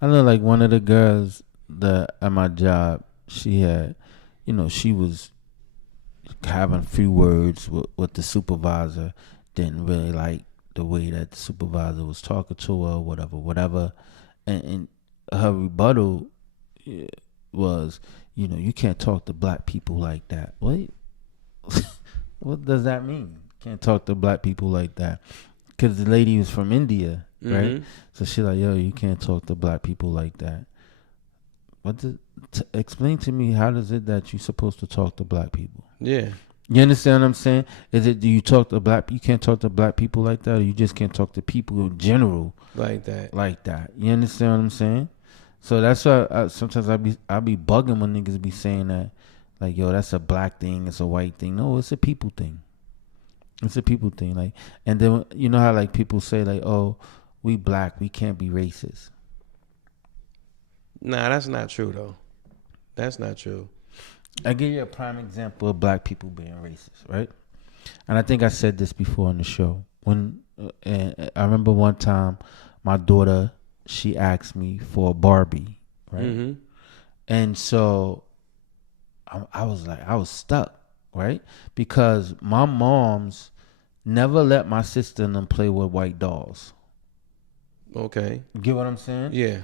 I know like one of the girls that at my job, she had, she was having a few words with the supervisor. Didn't really like the way that the supervisor was talking to her, whatever. And her rebuttal was, you can't talk to black people like that. What? What does that mean? Can't talk to black people like that? Because the lady was from India, right? Mm-hmm. So she's like, yo, you can't talk to black people like that. Explain to me, how is it that you're supposed to talk to black people? Yeah. You understand what I'm saying? Do you talk to you can't talk to black people like that, or you just can't talk to people in general like that? You understand what I'm saying? So that's why sometimes I be bugging when niggas be saying that, like, yo, that's a black thing, it's a white thing. No, it's a people thing. It's a people thing. Like, and then you know how like people say like, oh, we black, we can't be racist. Nah, that's not true though. That's not true. I give you a prime example of black people being racist, right? And I think I said this before on the show. When I remember one time, my daughter, she asked me for a Barbie, right? Mm-hmm. And so I was stuck, right? Because my mom's never let my sister and them play with white dolls. Okay. You get what I'm saying? Yeah.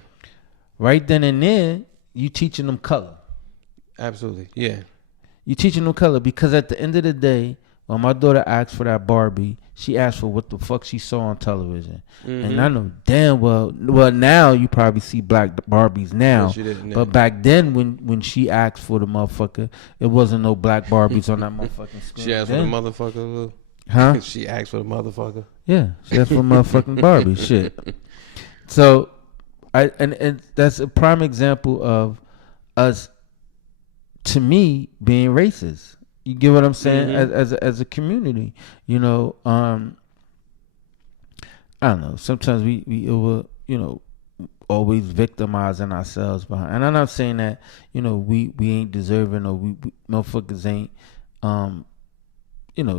Right then and there, you teaching them color. Absolutely. Yeah. You teaching them color, because at the end of the day, when my daughter asked for that Barbie, she asked for what the fuck she saw on television. Mm-hmm. And I know damn well now you probably see black Barbies now. But back then when she asked for the motherfucker, it wasn't no black Barbies on that motherfucking screen. She asked for the motherfucker, Lou? Huh? She asked for the motherfucker? Yeah, she asked for motherfucking Barbie. Shit. So and that's a prime example of us, to me, being racist. You get what I'm saying? Mm-hmm. As a community, I don't know. Sometimes we always victimizing ourselves behind. And I'm not saying that we ain't deserving, or we motherfuckers ain't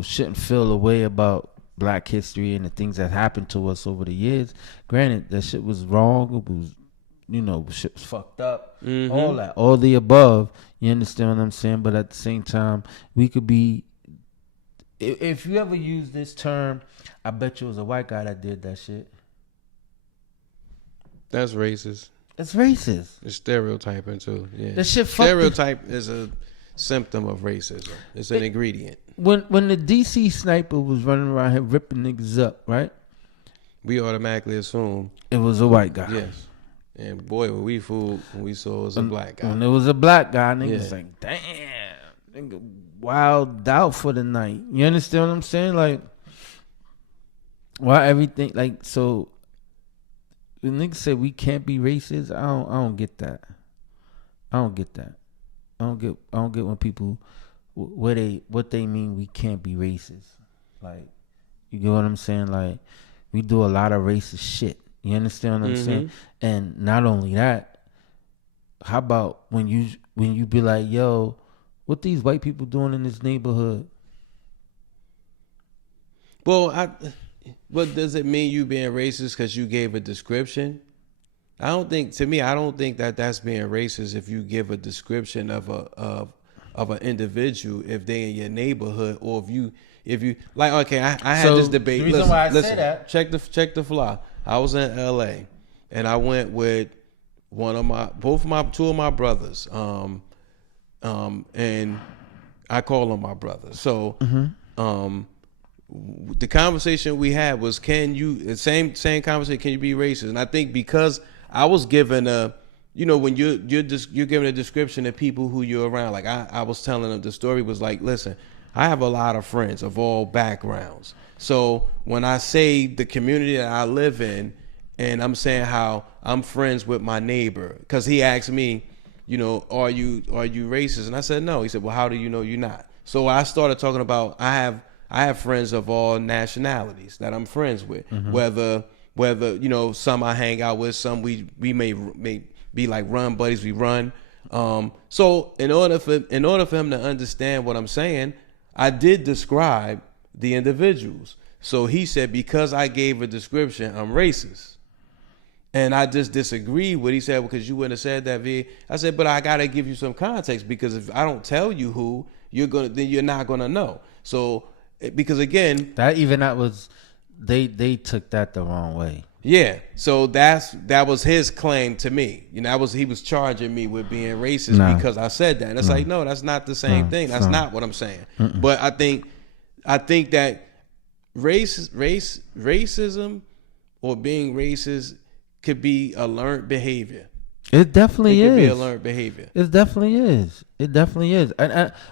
shouldn't feel a way about Black history and the things that happened to us over the years. Granted, that shit was wrong. It was shit was fucked up. Mm-hmm. All that, all the above. You understand what I'm saying? But at the same time, we could be. If you ever use this term, I bet you it was a white guy that did that shit. That's racist. It's racist. It's stereotyping too. Yeah. That shit. Stereotype is a symptom of racism. It's an ingredient. When the DC sniper was running around here ripping niggas up, right? We automatically assume it was a white guy. Yes. And boy, were we fooled when we saw it was a black guy. When it was a black guy, niggas like, damn, nigga, wild out for the night. You understand what I'm saying? Like, why everything like so? The niggas say we can't be racist. I don't get that. I don't get when people what they mean we can't be racist. Like, you get what I'm saying? Like, we do a lot of racist shit. You understand what I'm saying? And not only that, how about when you be like, yo, what these white people doing in this neighborhood? Well, what does it mean you being racist because you gave a description? I don't think that that's being racist if you give a description of an individual, if they in your neighborhood, or if you like. Okay, I had this debate. The reason why I say that, check the fly. I was in LA and I went with two of my brothers. And I call them my brothers. So the conversation we had was, same conversation, can you be racist? And I think because I was given when you're giving a description of people who you're around, like I was telling them, the story was like, listen, I have a lot of friends of all backgrounds. So when I say the community that I live in, and I'm saying how I'm friends with my neighbor, because he asked me, are you racist? And I said no. He said, well, how do you know you're not? So I started talking about I have friends of all nationalities that I'm friends with, whether some I hang out with, some we may be like run buddies, we run. So in order for him to understand what I'm saying, I did describe the individuals. So he said, because I gave a description, I'm racist. And I just disagree with what he said because you wouldn't have said that, V. I said, but I gotta give you some context because if I don't tell you who, then you're not gonna know. So because again, that was they took that the wrong way. Yeah, so that was his claim to me. He was charging me with being racist because I said that. And it's like, no, that's not the same thing. That's not what I'm saying. But I think that racism or being racist could be a learned behavior. It definitely is. It could be a learned behavior. It definitely is. It definitely is.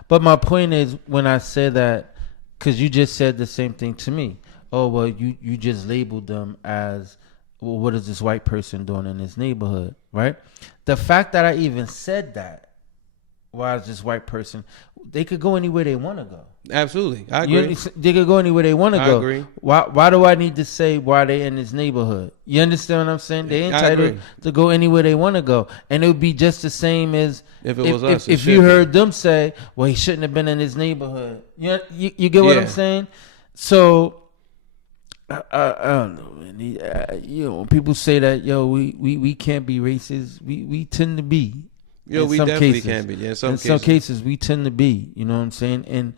But my point is, when I said that, because you just said the same thing to me. Oh, well, you just labeled them as, well, what is this white person doing in this neighborhood, right? The fact that I even said that, why is this white person, they could go anywhere they want to go. Absolutely. I agree. They could go anywhere they want to go. I agree. Why do I need to say why they in this neighborhood? You understand what I'm saying? They entitled to go anywhere they want to go. And it would be just the same as if it was us. If you heard them say, well, he shouldn't have been in this neighborhood. You get what I'm saying? So I don't know, man. When people say that, we can't be racist. We tend to be. We definitely can be. Yeah, in some cases we tend to be. You know what I'm saying? And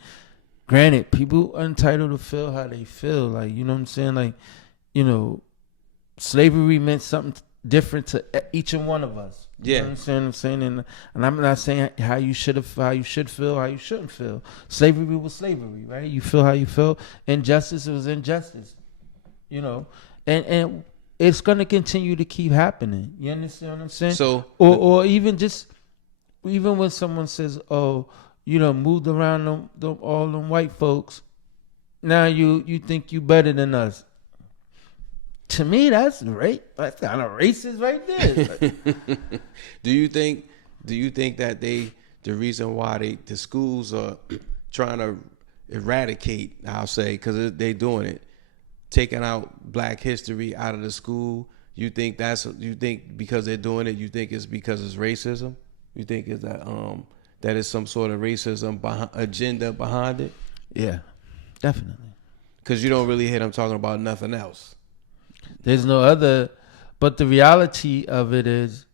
granted, people are entitled to feel how they feel. Like, you know what I'm saying? Like, slavery meant something different to each and one of us. You know what I'm saying? And I'm not saying how you should feel, how you shouldn't feel. Slavery was slavery, right? You feel how you feel. Injustice was injustice. And it's going to continue to keep happening. You understand what I'm saying? So, or even when someone says, "Oh, moved around all them white folks, now you think you better than us." To me, that's that's kind of racist right there. Do you think that the reason why the schools are trying to eradicate, I'll say, because they're doing it, taking out Black history out of the school, you think because they're doing it, you think it's because it's racism? You think is that is some sort of racism agenda behind it? Yeah, definitely. Because you don't really hear them talking about nothing else. There's no other, but the reality of it is,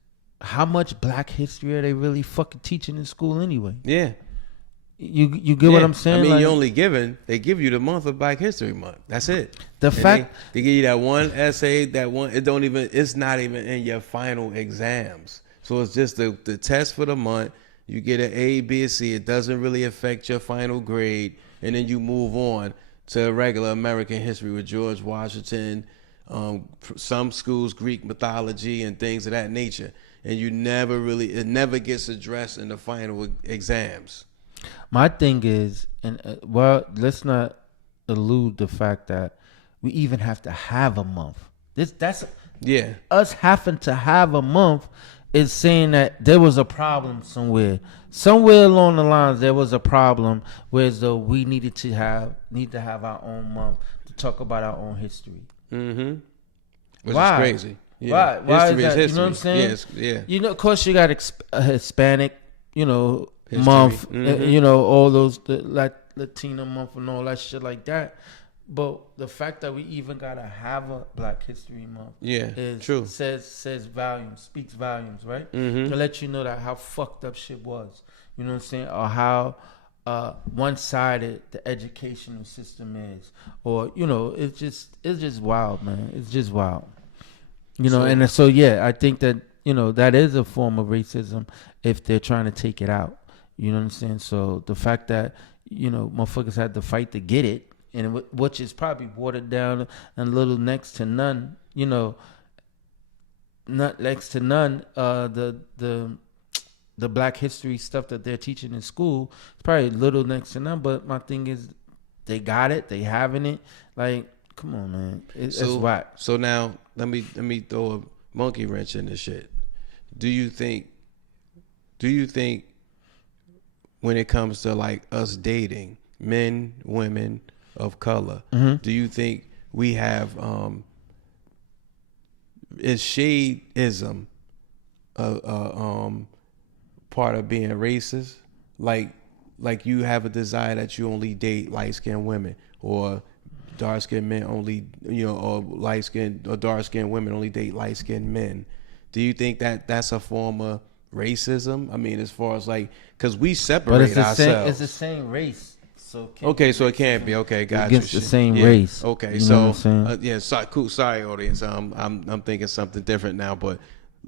how much Black history are they really fucking teaching in school anyway? Yeah. You get what I'm saying? I mean, they give you the month of Black History Month. That's it. The fact they give you that one essay, it's not even in your final exams. So it's just the test for the month. You get an A, B, or C. It doesn't really affect your final grade, and then you move on to regular American history with George Washington. Some schools, Greek mythology and things of that nature, and it never gets addressed in the final exams. My thing is, let's not elude the fact that we even have to have a month. Us having to have a month is saying that there was a problem somewhere along the lines. There was a problem where as though we need to have our own month to talk about our own history. Mm-hmm. Which Why? is crazy. Yeah. Why history is that? history. You know what I'm saying? Yes. Yeah. Of course, you got a Hispanic, History. month, Mm-hmm. all those Latino month and all that shit like that. But the fact that we even gotta have a Black History Month, is true. Says volumes, speaks volumes, right? Mm-hmm. To let you know that how fucked up shit was. You know what I'm saying? Or how one-sided the educational system is, or it's just wild, man. It's just wild, And so I think that that is a form of racism if they're trying to take it out. You know what I'm saying? So the fact that motherfuckers had to fight to get it, and which is probably watered down and little next to none. Not next to none. The Black history stuff that they're teaching in school, it's probably little next to none. But my thing is, they got it, they having it. Like, come on, man, it's whack. So now let me throw a monkey wrench in this shit. Do you think when it comes to like us dating, men, women of color, do you think we have is shadeism part of being racist? Like you have a desire that you only date light-skinned women, or dark skinned men only, or light skinned or dark skinned women only date light skinned men. Do you think that that's a form of racism? I mean, as far as like, because we separate ourselves. It's the same race. So it can't be. Okay, got against you. the same race. Okay, you know what I'm saying? Cool. Sorry, audience. I'm thinking something different now, but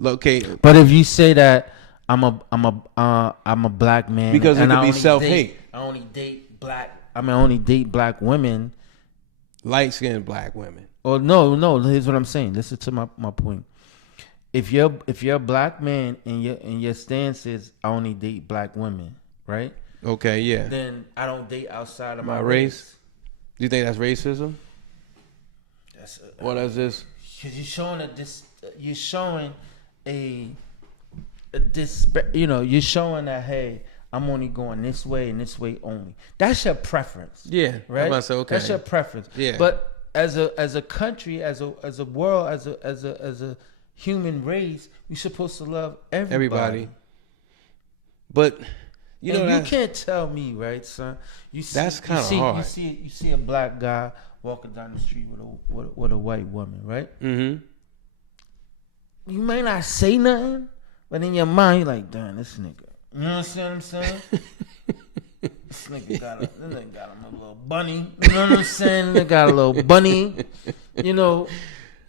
okay. But if you say that I'm a black man because it and could be self-hate. I only date black women, light skinned black women. Oh no. Here's what I'm saying. Listen to my point. If you're a black man and your stance is I only date black women, right? Okay, yeah. Then I don't date outside of my race. Do you think that's racism? What is this? Because you're showing you're showing that, hey, I'm only going this way and this way only. That's your preference. Yeah, right. I say, okay. That's your preference. Yeah. But as a country, as a world, as a human race, we're supposed to love everybody. But you can't tell me, right, son? That's kind of hard. You see a black guy walking down the street with a white woman, right? Mm-hmm. You may not say nothing, but in your mind, you're like, damn, this nigga. You know what I'm saying? This nigga got him a little bunny. You know what I'm saying? They got a little bunny. You know,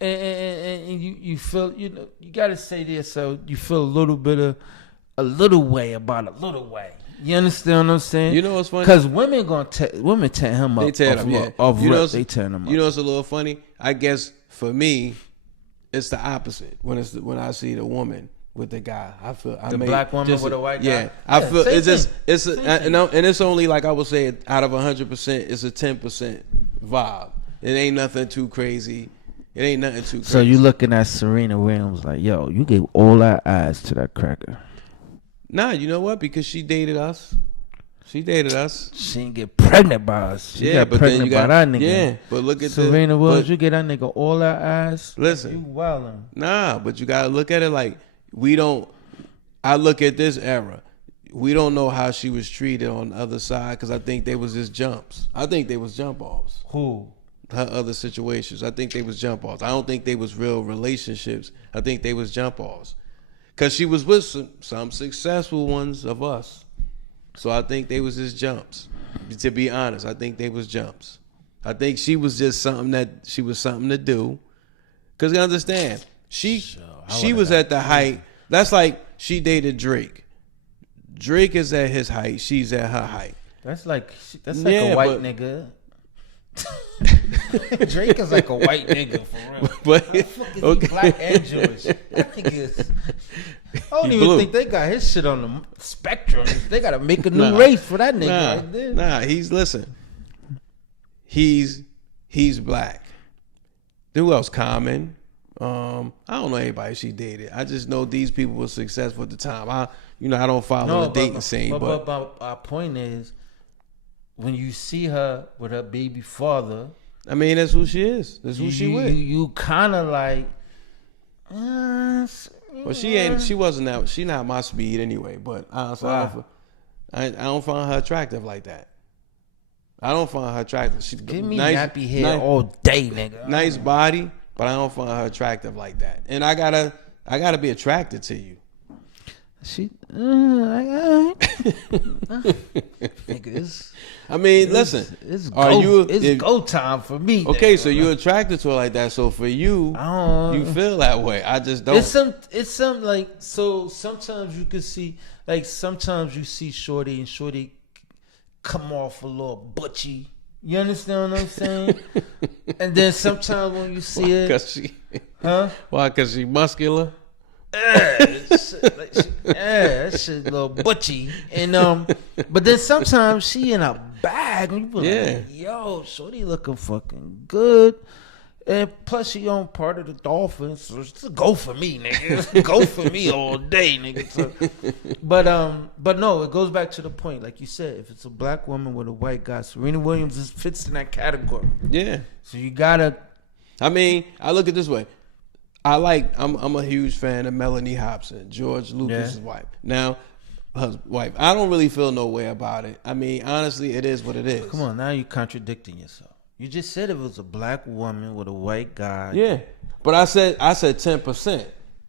and you feel, you got to say to yourself, you feel a little way about a little way. You understand what I'm saying? You know what's funny? Because women tear him up. They tear him up. They tear him up. You know what's a little funny? I guess for me, it's the opposite. When I see the woman with the guy, I feel black woman with a white guy. Yeah, I feel and it's only like I would say out of 100%, it's a 10% vibe. It ain't nothing too crazy. So you looking at Serena Williams like, yo, you gave all that ass to that cracker. Nah, you know what? Because she dated us. She didn't get pregnant by us. She got pregnant by that nigga. Yeah, but look at Serena Williams. You get that nigga all that ass. Listen, you wildin'. Nah, but you gotta look at it like I look at this era. We don't know how she was treated on the other side because I think they was just jumps. I think they was jump offs. Who? Her other situations. I think they was jump offs. I don't think they was real relationships. I think they was jump offs. Because she was with some successful ones of us. So I think they was just jumps. To be honest, I think they was jumps. I think she was just something to do. Because you understand, she was at the height. That's like she dated Drake. Drake is at his height. She's at her height. That's like a white nigga. Drake is like a white nigga for real. But okay. Black and Jewish. That nigga is. I don't even think they got his shit on the spectrum. They gotta make a new race for that nigga right there. Nah, he's black. Who else? Common. I don't know anybody she dated. I just know these people were successful at the time. I don't follow the dating scene. But our point is, when you see her with her baby father, I mean, that's who she is. That's who she with. You kind of like, well, she ain't. She wasn't that. She not my speed anyway. But honestly, I don't find her attractive like that. I don't find her attractive. She give me nappy hair all day, nigga. Nice body, but I don't find her attractive like that. And I gotta be attracted to you. She, I mean, listen. It's go time for me. Okay, nigga. So you're attracted to her like that. So for you, you feel that way. I just don't. It's some like so. Sometimes you can see sometimes you see Shorty and Shorty come off a little butchy. You understand what I'm saying? And then sometimes when you see it, Why? Because she muscular. That shit a little butchy, and but then sometimes she in a bag, and you be like, yo, Shorty looking fucking good, and plus she on part of the Dolphins, so it's a go for me, nigga. Go for me all day, nigga. So, but no, it goes back to the point, like you said, if it's a black woman with a white guy, Serena Williams fits in that category. Yeah. So you gotta. I mean, I look at it this way. I'm a huge fan of Melanie Hobson, George Lucas's wife. Now, her wife. I don't really feel no way about it. I mean, honestly, it is what it is. Come on, now you're contradicting yourself. You just said it was a black woman with a white guy. Yeah, but I said 10%.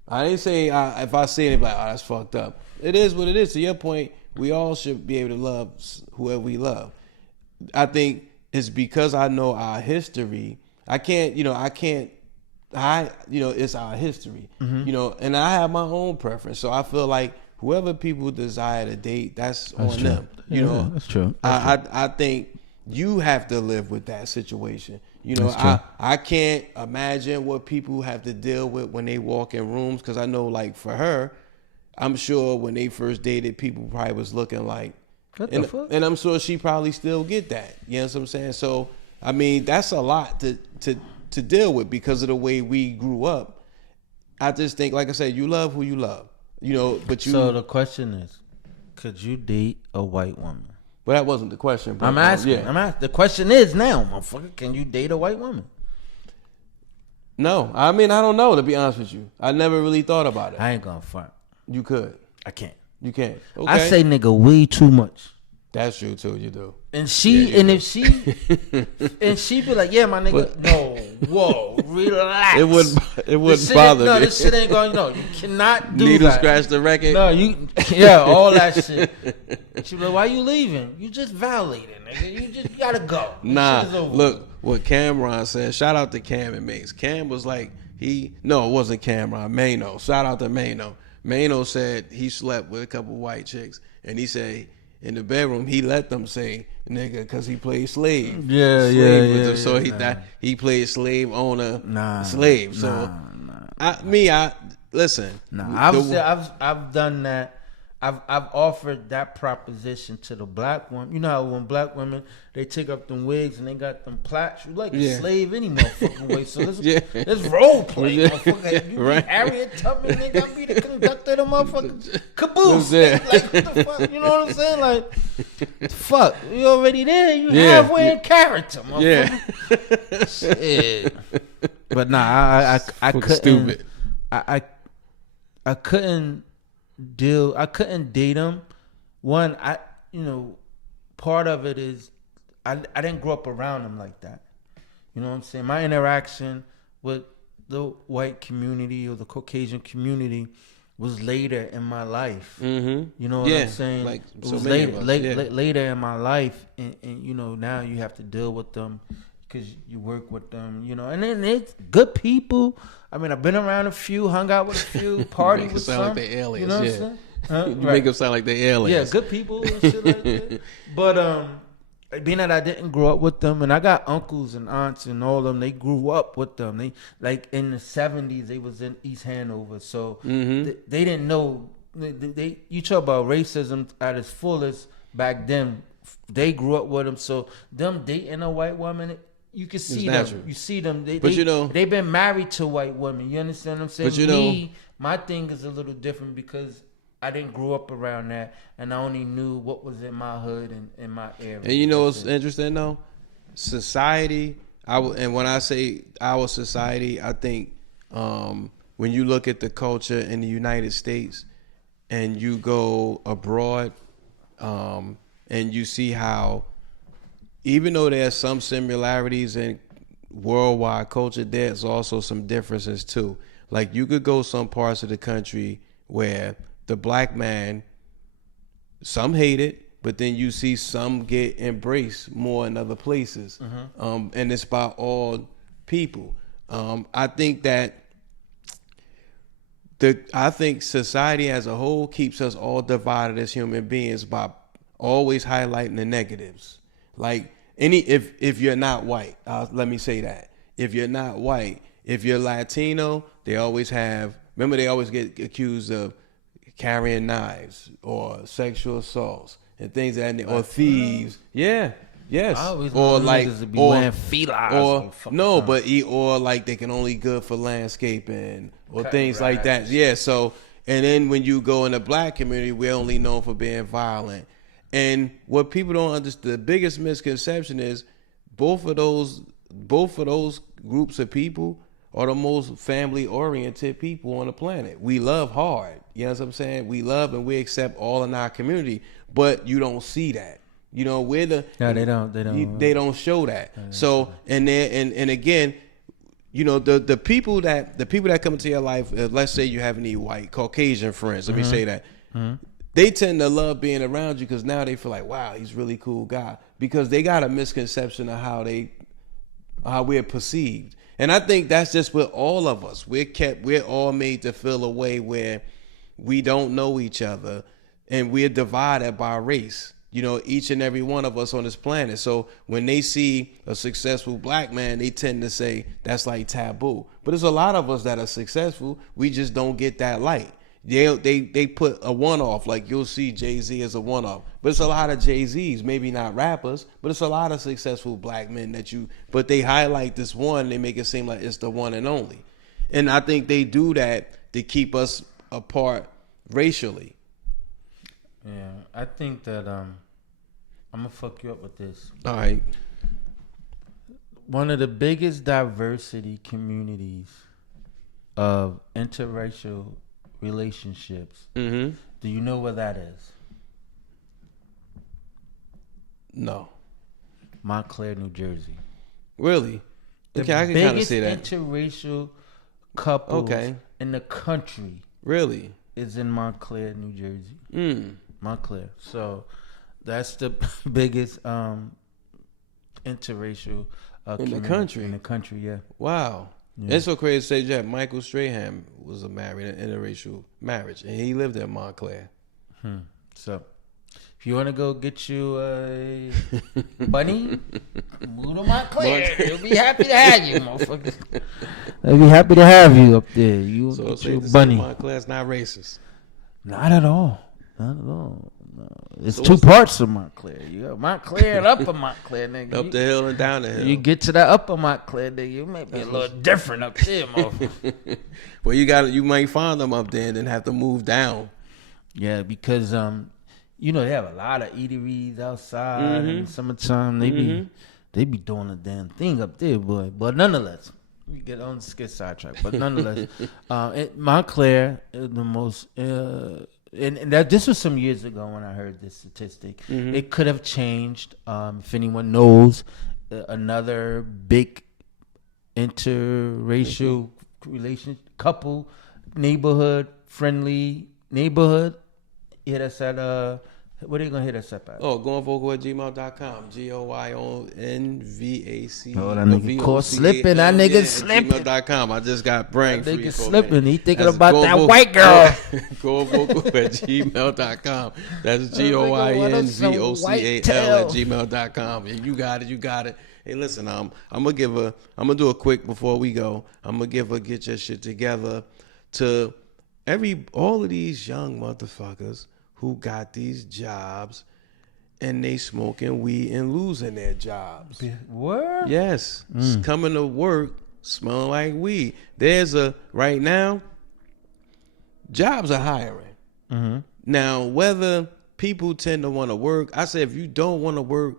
I didn't say if I see it, like, oh, that's fucked up. It is what it is. To your point, we all should be able to love whoever we love. I think it's because I know our history. It's our history, and I have my own preference. So I feel like whoever people desire to date, that's on true. them. That's true. I think you have to live with that situation. I can't imagine what people have to deal with when they walk in rooms, because I know, like, for her, I'm sure when they first dated, people probably was looking like, what the fuck? And I'm sure she probably still get that. You know what I'm saying? So I mean, that's a lot to deal with because of the way we grew up. I just think, like I said, you love who you love. But you. So the question is, could you date a white woman? Well, that wasn't the question. But, I'm asking. Yeah. I'm asking. The question is now, motherfucker, can you date a white woman? No, I mean, I don't know, to be honest with you. I never really thought about it. I ain't gonna front. You could. I can't. You can't. Okay. I say nigga way too much. That's true too. You do. And if she be like, yeah, my nigga, no, whoa, relax. It wouldn't bother me. No, this shit ain't going. No, you cannot do Needle that. scratch the record. No, all that shit. She be like, why you leaving? You just violated, nigga. You gotta go. Nah, look what Cameron said. Shout out to Cam and Mace. Cam was like, it wasn't Cameron. Mano. Shout out to Mano. Mano said he slept with a couple white chicks, and he said in the bedroom he let them say nigga because he played slave. Yeah. So he played slave owner, slave. So I listen. I've done that. I've offered that proposition to the black woman. You know how when black women, they take up them wigs and they got them plaits, you like a slave any motherfucking way. So let's role play, motherfucker. You be Harriet Tubman, nigga, I be the conductor of the motherfucker. Caboose. Like, what the fuck? You know what I'm saying? Like, fuck, you already there. You halfway in character, motherfucker. Shit. But nah, I couldn't. Stupid. I couldn't date him. One, part of it is I didn't grow up around him like that. You know what I'm saying? My interaction with the white community or the Caucasian community was later in my life. Mm-hmm. You know what I'm saying? Like it was later in my life, and now you have to deal with them because you work with them, and then it's good people. I mean, I've been around a few, hung out with a few, partied with some. Like they aliens, you know what I'm saying? Huh? You make them sound like they aliens. Yeah, good people and shit like that. But being that I didn't grow up with them, and I got uncles and aunts and all of them, they grew up with them. They, like, in the 70s, they was in East Hanover, so they didn't know. You talk about racism at its fullest back then. They grew up with them, so them dating a white woman, you can see them. You see them. They've been married to white women. You understand what I'm saying? But my thing is a little different because I didn't grow up around that, and I only knew what was in my hood and in my area. And you know what's interesting though? Society. And when I say our society, I think when you look at the culture in the United States and you go abroad, and you see how, even though there's some similarities in worldwide culture, there's also some differences too. Like, you could go some parts of the country where the black man, some hate it, but then you see some get embraced more in other places. And it's by all people. I think that society as a whole keeps us all divided as human beings by always highlighting the negatives. Like, if you're not white, let me say that. If you're not white, if you're Latino, they always get accused of carrying knives or sexual assaults and things like that, or thieves. Yeah. Yes. Or like, or no, or like they can only good for landscaping or things like that. Yeah. So, and then when you go in the black community, we're only known for being violent. And what people don't understand, the biggest misconception is both of those groups of people are the most family-oriented people on the planet. We love hard. You know what I'm saying? We love and we accept all in our community, but you don't see that. You know, we're the they don't show that. So and again, you know, the people that come into your life, let's say you have any white Caucasian friends, let me say that. They tend to love being around you because now they feel like, wow, he's a really cool guy, because they got a misconception of how we're perceived. And I think that's just with all of us. We're all made to feel a way where we don't know each other and we're divided by race. You know, each and every one of us on this planet. So when they see a successful black man, they tend to say that's like taboo. But there's a lot of us that are successful. We just don't get that light. They put a one-off, like you'll see Jay-Z as a one-off. But it's a lot of Jay-Z's, maybe not rappers, but it's a lot of successful black men but they highlight this one, they make it seem like it's the one and only. And I think they do that to keep us apart racially. Yeah, I think that I'm gonna fuck you up with this. All right. One of the biggest diversity communities of interracial relationships. Do you know where that is? No. Monclair, New Jersey. Really? Okay, I can kind of see that. The biggest interracial couples in the country. Really? Is in Monclair, New Jersey. Monclair. So that's the biggest interracial in the country. In the country, yeah. Wow. Yeah. It's so crazy to say that Michael Strahan was married in an interracial marriage, and he lived in Monclair. So, if you want to go get you a bunny, move to Monclair. They'll be happy to have you, motherfucker. They'll be happy to have you up there. You so get you a bunny. Monclair's not racist. Not at all. Not at all. No. It's so two parts of Monclair. You got Monclair and Upper Monclair, nigga. Up the hill and down the hill. You get to that Upper Monclair, nigga, you may be a little different up there, motherfucker. Well, you might find them up there and then have to move down. Yeah, because you know, they have a lot of eateries outside in the summertime. They be doing a damn thing up there, boy. But nonetheless, we get sidetracked. But nonetheless, Monclair is the most. And that this was some years ago when I heard this statistic. It could have changed. If anyone knows another big interracial relation couple, friendly neighborhood, hit us at what are you gonna hit us up at? Oh, goinvocal@gmail.com. GOINVAC. Oh, that nigga caught slipping. That nigga slipping. Gmail.com. I just got brain free. Nigga slipping. He thinking about that white girl. Goinvocal@gmail.com. That's GOINVOCAL@gmail.com. And you got it. Hey, listen, I'm gonna do a quick before we go. I'm gonna get your shit together to all of these young motherfuckers who got these jobs and they smoking weed and losing their jobs. What? Yes. Coming to work smelling like weed. Right now, jobs are hiring. Now, whether people tend to want to work, I say if you don't want to work,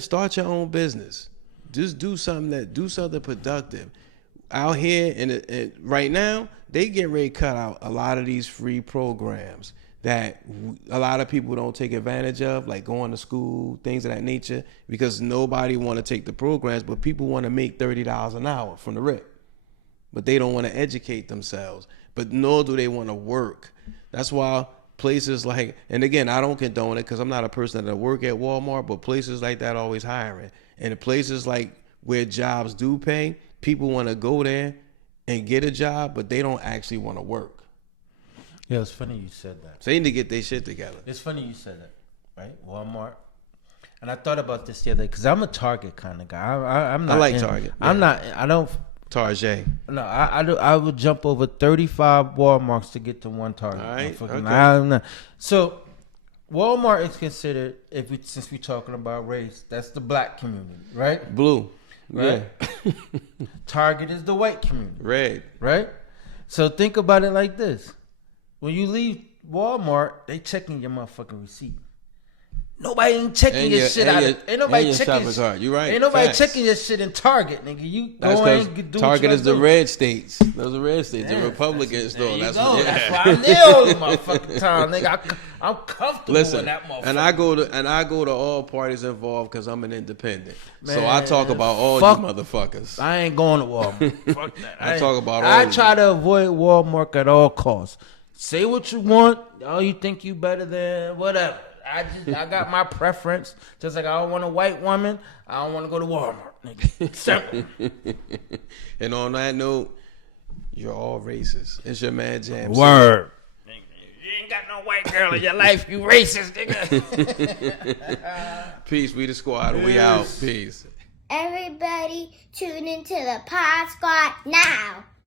start your own business. Just do something productive. Out here and right now, they get ready to cut out a lot of these free programs that a lot of people don't take advantage of, like going to school, things of that nature, because nobody want to take the programs, but people want to make $30 an hour from the rip. But they don't want to educate themselves, but nor do they want to work. That's why places like, and again, I don't condone it because I'm not a person that work at Walmart, but places like that always hiring. And the places like where jobs do pay, people want to go there and get a job, but they don't actually want to work. Yeah, it's funny you said that. So they need to get their shit together. It's funny you said that, right? Walmart. And I thought about this the other day because I'm a Target kind of guy. I'm not. I like Target. Yeah. I don't. Target. No, I would jump over 35 Walmarts to get to one Target. All right. Okay. So Walmart is considered, since we're talking about race, that's the black community, right? Blue. Right? Yeah. Target is the white community. Red. Right? So think about it like this. When you leave Walmart, they checking your motherfucking receipt. Nobody ain't checking your shit out. Ain't nobody checking. You right. Ain't nobody checking your shit in Target, nigga. You go and do Target is the red states. Those are red states. The Republicans though. That's why I nailed the motherfucking time, nigga. I'm comfortable in that motherfucker. And I go to all parties involved because I'm an independent. Man, so I talk about all you motherfuckers. I ain't going to Walmart. Fuck that. I talk about all. I try to avoid Walmart at all costs. Say what you want. Oh, you think you better than whatever. I got my preference. Just like I don't want a white woman, I don't want to go to Walmart. Nigga. Simple. And on that note, you're all racist. It's your man Jam. Word. You ain't got no white girl in your life. You racist, nigga. Peace. We the squad. We out. Peace. Everybody tune into the Pod Squad now.